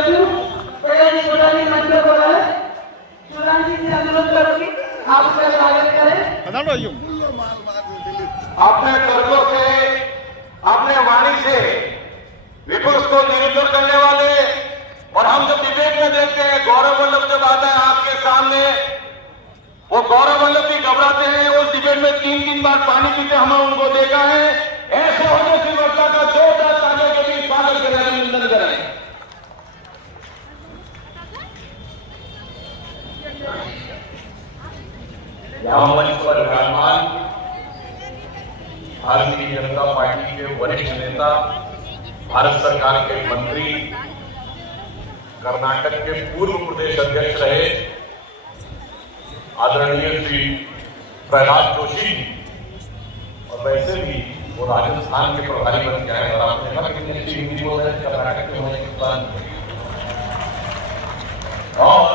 सचिव प्रयास सोडानी मंच पर बोला है। सोडानी जी से अनुरोध करूंगी आप उसका स्वागत करें। अपने तर्कों से, अपने वाणी से विपक्ष को निरुद्ध करने वाले, और हम जब डिबेट में देखते हैं गौरव वल्लभ जब आता है आपके सामने, वो गौरव वल्लभ भी घबराते हैं। उस डिबेट में 3-3 बार पानी पीते हमने उनको देखा है। ऐसे होने की वर्षा का जोरदार तालियों के बीच स्वागत करें, अभिनंदन करें। यहाँ मंच पर विराजमान भारतीय जनता पार्टी के वरिष्ठ नेता, भारत सरकार के मंत्री, कर्नाटक के पूर्व प्रदेश अध्यक्ष रहे आदरणीय श्री प्रहलाद जोशी जी, और वैसे भी वो राजस्थान के प्रभारी बन के आए। और आपने कहा कि हिंदी बोल रहे कर्नाटक के होने के बाद, और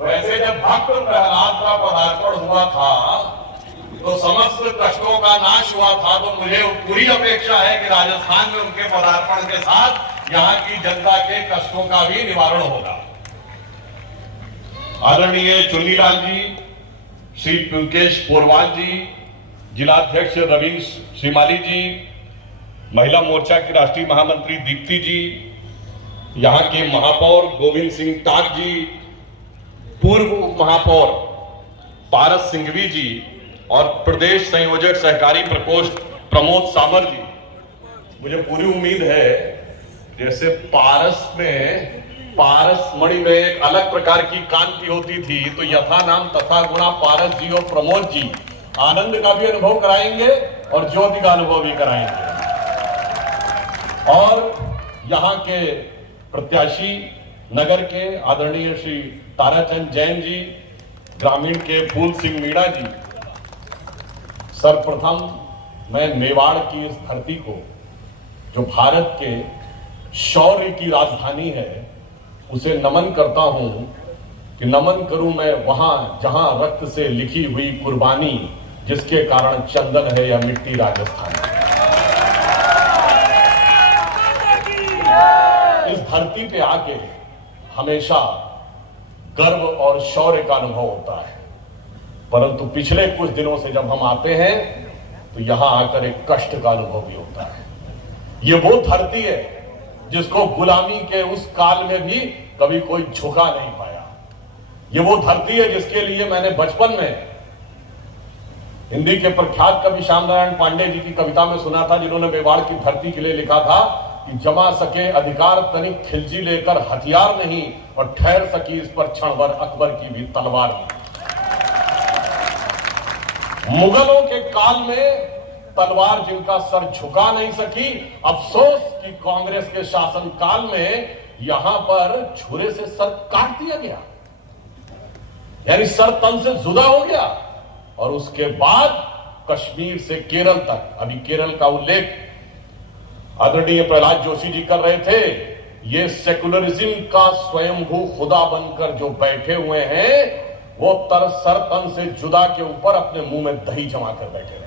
वैसे जब भक्त प्रहलाद का पदार्पण हुआ था तो समस्त कष्टों का नाश हुआ था। तो मुझे पूरी अपेक्षा है कि राजस्थान में उनके पदार्पण के साथ यहाँ की जनता के कष्टों का भी निवारण होगा। आदरणीय चुन्नीलाल जी, श्री पिंकेश पोरवाल जी, जिलाध्यक्ष रवींद्र श्रीमाली जी, महिला मोर्चा की राष्ट्रीय महामंत्री दीप्ति जी, यहाँ के महापौर गोविंद सिंह टाक जी, पूर्व उप महापौर पारस सिंघवी जी, और प्रदेश संयोजक सहकारी प्रकोष्ठ प्रमोद सामर जी। मुझे पूरी उम्मीद है जैसे पारस मणि में एक अलग प्रकार की कांति होती थी, तो यथा नाम तथा गुणा पारस जी और प्रमोद जी आनंद का भी अनुभव कराएंगे और ज्योति का अनुभव भी कराएंगे। और यहाँ के प्रत्याशी नगर के आदरणीय श्री ताराचंद जैन जी, ग्रामीण के फूल सिंह मीणा जी। सर्वप्रथम मैं मेवाड़ की इस धरती को, जो भारत के शौर्य की राजधानी है, उसे नमन करता हूं कि नमन करूं मैं वहां जहां रक्त से लिखी हुई कुर्बानी, जिसके कारण चंदन है यह मिट्टी राजस्थान। इस धरती पे आके हमेशा गर्व और शौर्य का अनुभव होता है, परंतु पिछले कुछ दिनों से जब हम आते हैं तो यहां आकर एक कष्ट का अनुभव भी होता है। ये वो धरती है जिसको गुलामी के उस काल में भी कभी कोई झुका नहीं पाया। ये वो धरती है जिसके लिए मैंने बचपन में हिंदी के प्रख्यात कवि श्याम नारायण पांडे जी की कविता में सुना था, जिन्होंने मेवाड़ की धरती के लिए लिखा था कि जमा सके अधिकार तनिक खिलजी लेकर हथियार नहीं, और ठहर सकी इस पर क्षण भर अकबर की भी तलवार नहीं। मुगलों के काल में तलवार जिनका सर झुका नहीं सकी, अफसोस कि कांग्रेस के शासन काल में यहां पर छुरे से सर काट दिया गया, यानी सर तन से जुदा हो गया। और उसके बाद कश्मीर से केरल तक, अभी केरल का उल्लेख आदरणीय प्रहलाद जोशी जी कर रहे थे, ये सेकुलरिज्म का स्वयंभू खुदा बनकर जो बैठे हुए हैं, वो सर तन से जुदा के ऊपर अपने मुंह में दही जमा कर बैठे रहे।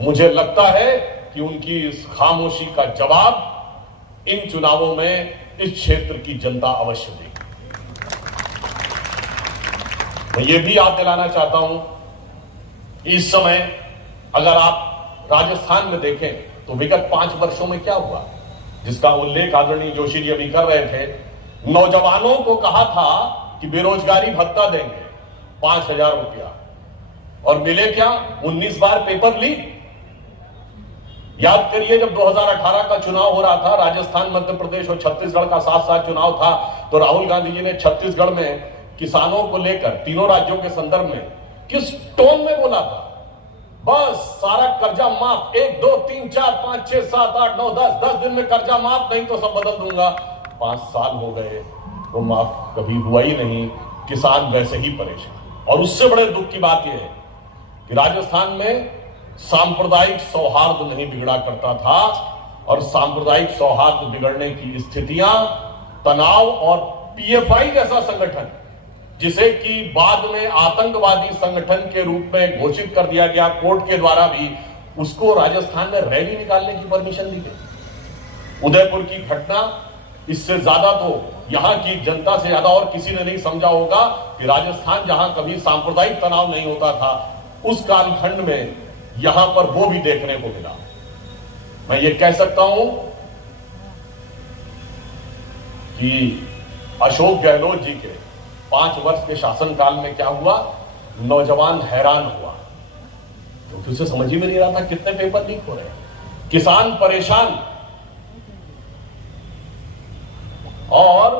मुझे लगता है कि उनकी इस खामोशी का जवाब इन चुनावों में इस क्षेत्र की जनता अवश्य देगी। मैं ये भी याद दिलाना चाहता हूं, इस समय अगर आप राजस्थान में देखें तो विगत 5 वर्षों में क्या हुआ, जिसका उल्लेख आदरणीय जोशी जी अभी कर रहे थे। नौजवानों को कहा था कि बेरोजगारी भत्ता देंगे 5,000 रुपया, और मिले क्या? 19 बार पेपर लीक। याद करिए, जब 2018 का चुनाव हो रहा था, राजस्थान, मध्य प्रदेश और छत्तीसगढ़ का साथ साथ चुनाव था, तो राहुल गांधी जी ने छत्तीसगढ़ में किसानों को लेकर तीनों राज्यों के संदर्भ में किस टोन में बोला था? बस सारा कर्जा माफ, 1 2 3 4 5 6 7 8 9 10 दिन में कर्जा माफ, नहीं तो सब बदल दूंगा। 5 साल हो गए, वो माफ कभी हुआ ही नहीं, किसान वैसे ही परेशान। और उससे बड़े दुख की बात यह है कि राजस्थान में सांप्रदायिक सौहार्द नहीं बिगड़ा करता था, और सांप्रदायिक सौहार्द बिगड़ने की स्थितियां तनाव और पीएफआई जैसा संगठन, जिसे कि बाद में आतंकवादी संगठन के रूप में घोषित कर दिया गया कोर्ट के द्वारा भी, उसको राजस्थान में रैली निकालने की परमिशन दी गई। उदयपुर की घटना इससे ज्यादा तो यहां की जनता से ज्यादा और किसी ने नहीं समझा होगा कि राजस्थान जहां कभी सांप्रदायिक तनाव नहीं होता था, उस कालखंड में यहां पर वो भी देखने को मिला। मैं ये कह सकता हूं कि अशोक गहलोत जी के 5 वर्ष के शासनकाल में क्या हुआ, नौजवान हैरान हुआ क्योंकि उसे समझ ही में नहीं रहा था कितने पेपर लीक हो रहे हैं, किसान परेशान, और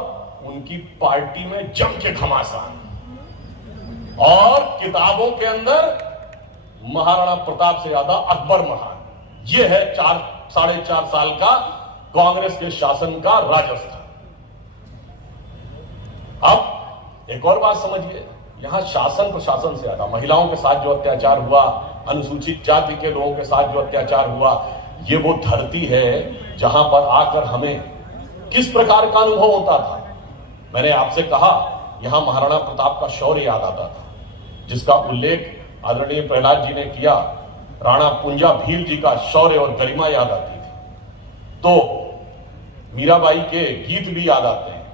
उनकी पार्टी में जम के घमासान, और किताबों के अंदर महाराणा प्रताप से ज्यादा अकबर महान। यह है 4-4.5 साल का कांग्रेस के शासन का राजस्थान। अब एक और बात समझिए, यहां शासन प्रशासन से ज्यादा महिलाओं के साथ जो अत्याचार हुआ, अनुसूचित जाति के लोगों के साथ जो अत्याचार हुआ, ये वो धरती है जहां पर आकर हमें किस प्रकार का अनुभव होता था। मैंने आपसे कहा यहां महाराणा प्रताप का शौर्य याद आता था, जिसका उल्लेख आदरणीय प्रहलाद जी ने किया। राणा पुंजा भील जी का शौर्य और गरिमा याद आती थी, तो मीराबाई के गीत भी याद आते हैं,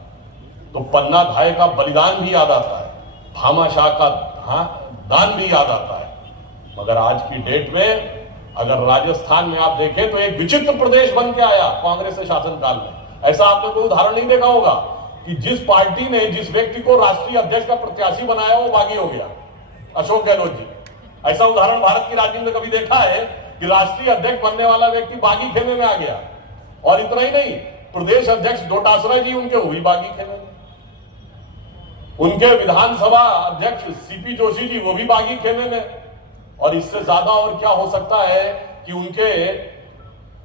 तो पन्ना धाय का बलिदान भी याद आता है, भामाशाह का दान भी याद आता है। मगर आज की डेट में अगर राजस्थान में आप देखें तो एक विचित्र प्रदेश बन के आया कांग्रेस के शासनकाल में। ऐसा आपने कोई उदाहरण नहीं देखा होगा कि जिस पार्टी ने जिस व्यक्ति को राष्ट्रीय अध्यक्ष का प्रत्याशी बनाया वो बागी हो गया, अशोक गहलोत जी। ऐसा उदाहरण भारत की राजनीति में कभी देखा है कि राष्ट्रीय अध्यक्ष बनने वाला व्यक्ति बागी खेमे में आ गया? और इतना ही नहीं, प्रदेश अध्यक्ष डोटासरा जी उनके हुई बागी खेमे में, उनके विधानसभा अध्यक्ष सीपी जोशी जी वो भी बागी खेमे में। और इससे ज्यादा और क्या हो सकता है कि उनके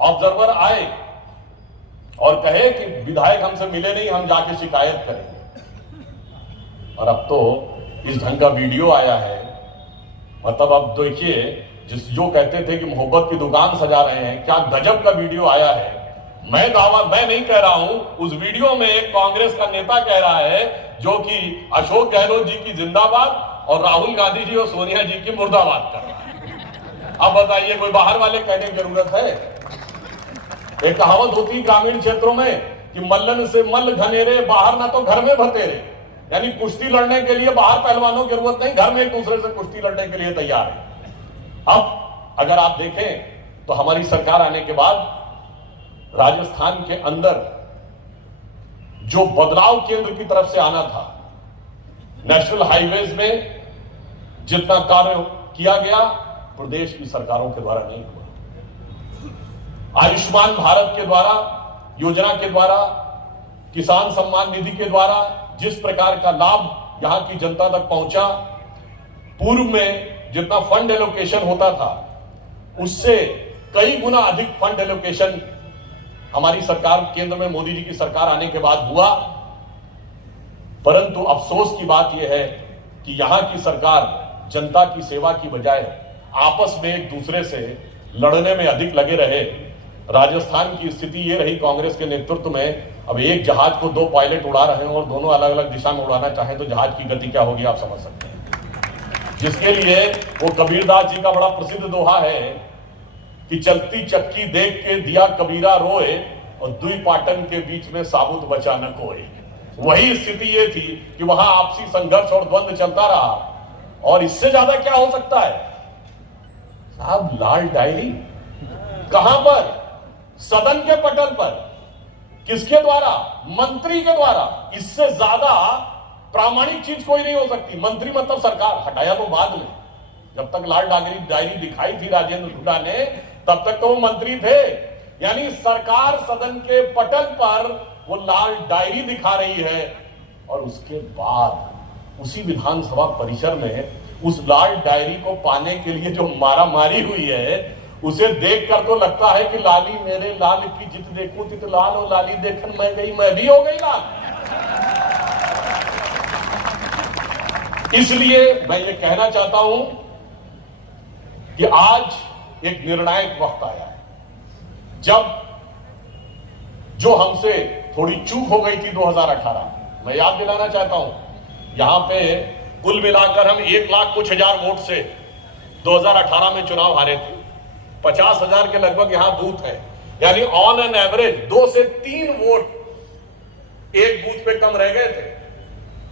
ऑब्जर्वर आए और कहे कि विधायक हमसे मिले नहीं, हम जाके शिकायत करेंगे। और अब तो इस ढंग का वीडियो आया है, मतलब अब देखिए, जो कहते थे कि मोहब्बत की दुकान सजा रहे हैं, क्या गजब का वीडियो आया है। मैं नहीं कह रहा हूं, उस वीडियो में कांग्रेस का नेता कह रहा है जो कि अशोक गहलोत जी की जिंदाबाद और राहुल गांधी जी और सोनिया जी की मुर्दाबाद कर रहा है। अब बताइए, कोई बाहर वाले कहने की जरूरत है? एक कहावत होती है ग्रामीण क्षेत्रों में कि मल्लन से मल्ल घनेरे, बाहर ना तो घर में भतेरे। यानी कुश्ती लड़ने के लिए बाहर पहलवानों की जरूरत नहीं, घर में एक दूसरे से कुश्ती लड़ने के लिए तैयार है। अब अगर आप देखें तो हमारी सरकार आने के बाद राजस्थान के अंदर जो बदलाव केंद्र की तरफ से आना था, नेशनल हाईवेज में जितना कार्य किया गया प्रदेश की सरकारों के द्वारा नहीं हुआ। आयुष्मान भारत के द्वारा, योजना के द्वारा, किसान सम्मान निधि के द्वारा जिस प्रकार का लाभ यहां की जनता तक पहुंचा, पूर्व में जितना फंड एलोकेशन होता था उससे कई गुना अधिक फंड एलोकेशन हमारी सरकार, केंद्र में मोदी जी की सरकार आने के बाद हुआ। परंतु अफसोस की बात यह है कि यहां की सरकार जनता की सेवा की बजाय आपस में एक दूसरे से लड़ने में अधिक लगे रहे। राजस्थान की स्थिति यह रही कांग्रेस के नेतृत्व में, अब एक जहाज को 2 पायलट उड़ा रहे हैं और दोनों अलग अलग दिशा में उड़ाना चाहें तो जहाज की गति क्या होगी आप समझ सकते हैं। जिसके लिए वो कबीरदास जी का बड़ा प्रसिद्ध दोहा है कि चलती चक्की देख के दिया कबीरा रोए और दुई पाटन के बीच में साबुत बचा न कोई। वही स्थिति ये थी कि वहां आपसी संघर्ष और द्वंद्व चलता रहा। और इससे ज्यादा क्या हो सकता है साहब? लाल डायरी कहां पर? सदन के पटल पर। किसके द्वारा? मंत्री के द्वारा। इससे ज्यादा प्रामाणिक चीज कोई नहीं हो सकती। मंत्री मतलब सरकार, हटाया तो बाद में। जब तक लाल डायरी दिखाई थी राजेंद्र हुड्डा ने, तब तक तो वो मंत्री थे। यानी सरकार सदन के पटल पर वो लाल डायरी दिखा रही है और उसके बाद उसी विधानसभा परिसर में उस लाल डायरी को पाने के लिए जो मारामारी हुई है, उसे देखकर तो लगता है कि लाली मेरे लाल की जित देखूं तित लाल, और लाली देखन मैं गई मैं भी हो गई लाल। इसलिए मैं ये कहना चाहता हूं कि आज एक निर्णायक वक्त आया है, जब जो हमसे थोड़ी चूक हो गई थी 2018, मैं याद दिलाना चाहता हूं, यहां पे कुल मिलाकर हम 1 लाख कुछ हजार वोट से 2018 में चुनाव हारे थे। 50,000 के लगभग यहां बूथ है, यानी ऑन एन एवरेज 2 से 3 वोट एक बूथ पे कम रह गए थे।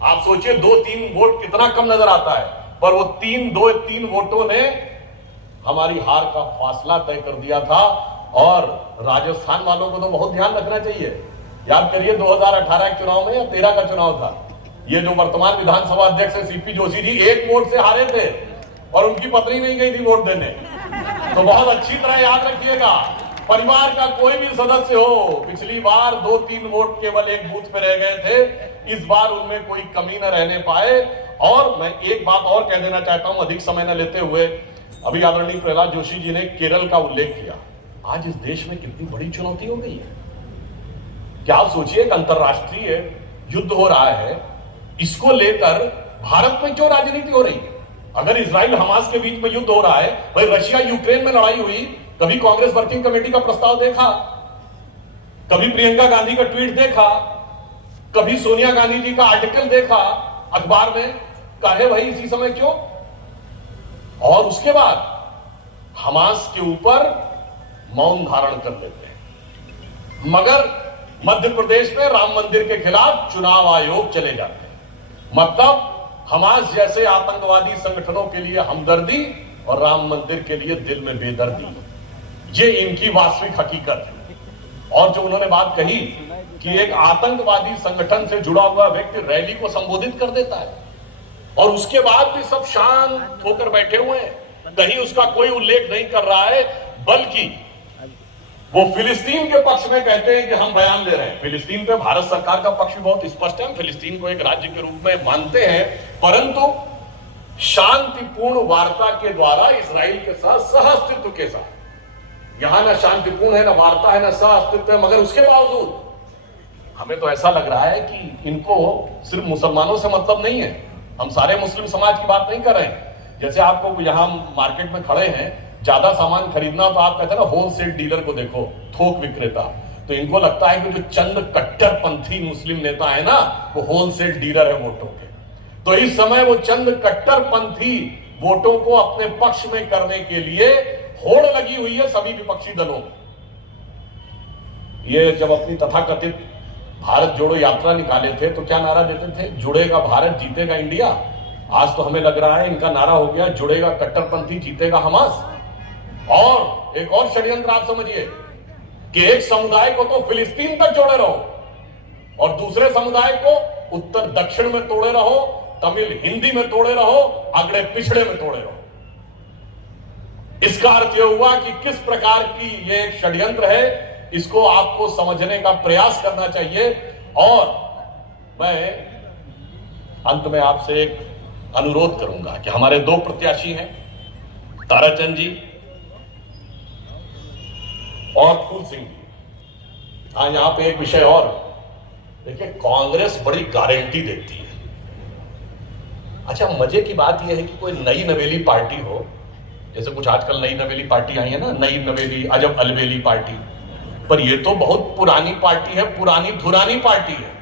आप सोचिए 2-3 वोट कितना कम नजर आता है, पर वो 3 वोटों ने हमारी हार का फासला तय कर दिया था। और राजस्थान वालों को तो बहुत ध्यान रखना चाहिए। याद करिए 2018 के चुनाव में या 13 का चुनाव था, ये जो वर्तमान विधानसभा अध्यक्ष है सीपी जोशी जी, 1 वोट से हारे थे और उनकी पत्नी नहीं गई थी वोट देने। तो बहुत अच्छी तरह याद रखिएगा, परिवार का कोई भी सदस्य हो, पिछली बार 2-3 वोट केवल एक बूथ पे रह गए थे, इस बार उनमें कोई कमी न रहने पाए। और मैं एक बात और कह देना चाहता हूं अधिक समय न लेते हुए, अभी आदरणीय प्रहलाद जोशी जी ने केरल का उल्लेख किया। आज इस देश में कितनी बड़ी चुनौती हो गई है। क्या आप सोचिए एक अंतरराष्ट्रीय युद्ध हो रहा है, इसको लेकर भारत में क्यों राजनीति हो रही है? अगर इजराइल हमास के बीच में युद्ध हो रहा है, भाई रशिया यूक्रेन में लड़ाई हुई, कभी कांग्रेस वर्किंग कमेटी का प्रस्ताव देखा, कभी प्रियंका गांधी का ट्वीट देखा, कभी सोनिया गांधी जी का आर्टिकल देखा अखबार में, कहे भाई इसी समय क्यों? और उसके बाद हमास के ऊपर मौन धारण कर लेते हैं। मगर मध्य प्रदेश में राम मंदिर के खिलाफ चुनाव आयोग चले जाते हैं। मतलब हमास जैसे आतंकवादी संगठनों के लिए हमदर्दी और राम मंदिर के लिए दिल में बेदर्दी, ये इनकी वास्तविक हकीकत है। और जो उन्होंने बात कही कि एक आतंकवादी संगठन से जुड़ा हुआ व्यक्ति रैली को संबोधित कर देता है और उसके बाद भी सब शांत होकर बैठे हुए हैं, कहीं उसका कोई उल्लेख नहीं कर रहा है, बल्कि वो फिलिस्तीन के पक्ष में कहते हैं कि हम बयान दे रहे हैं। फिलिस्तीन पे भारत सरकार का पक्ष भी बहुत स्पष्ट है, हम फिलिस्तीन को एक राज्य के रूप में मानते हैं, परंतु शांतिपूर्ण वार्ता के द्वारा इसराइल के साथ सहअस्तित्व के साथ, यहां ना शांतिपूर्ण है, ना वार्ता है, ना सहअस्तित्व है, मगर उसके बावजूद हमें तो ऐसा लग रहा है कि इनको सिर्फ मुसलमानों से मतलब नहीं है। हम सारे मुस्लिम समाज की बात नहीं कर रहे हैं। जैसे आपको यहां मार्केट में खड़े हैं, ज्यादा सामान खरीदना तो आप कहते हैं ना होलसेल डीलर को देखो, थोक विक्रेता, तो इनको लगता है कि जो चंद कट्टरपंथी मुस्लिम नेता है ना, वो होलसेल डीलर है वोटों के। तो इस समय वो चंद कट्टरपंथी वोटों को अपने पक्ष में करने के लिए होड़ लगी हुई है सभी विपक्षी दलों में। ये जब अपनी तथाकथित भारत जोड़ो यात्रा निकाले थे तो क्या नारा देते थे? जुड़ेगा भारत, जीतेगा इंडिया। आज तो हमें लग रहा है इनका नारा हो गया, जुड़ेगा कट्टरपंथी, जीतेगा हमास। और एक और षड्यंत्र आप समझिए कि एक समुदाय को तो फिलिस्तीन तक जोड़े रहो और दूसरे समुदाय को उत्तर दक्षिण में तोड़े रहो, तमिल हिंदी में तोड़े रहो, अगड़े पिछड़े में तोड़े रहो। इसका अर्थ यह हुआ कि किस प्रकार की यह एक षड्यंत्र है, इसको आपको समझने का प्रयास करना चाहिए। और मैं अंत में आपसे एक अनुरोध करूंगा कि हमारे 2 प्रत्याशी हैं, ताराचंद जी और फूल सिंह जी। हाँ, यहां पे एक विषय और देखिए, कांग्रेस बड़ी गारंटी देती है। अच्छा, मजे की बात यह है कि कोई नई नवेली पार्टी हो, जैसे कुछ आजकल नई नवेली पार्टी आई है ना, नई नवेली अजब अलबेली पार्टी, पर यह तो बहुत पुरानी पार्टी है, पुरानी धुरानी पार्टी है।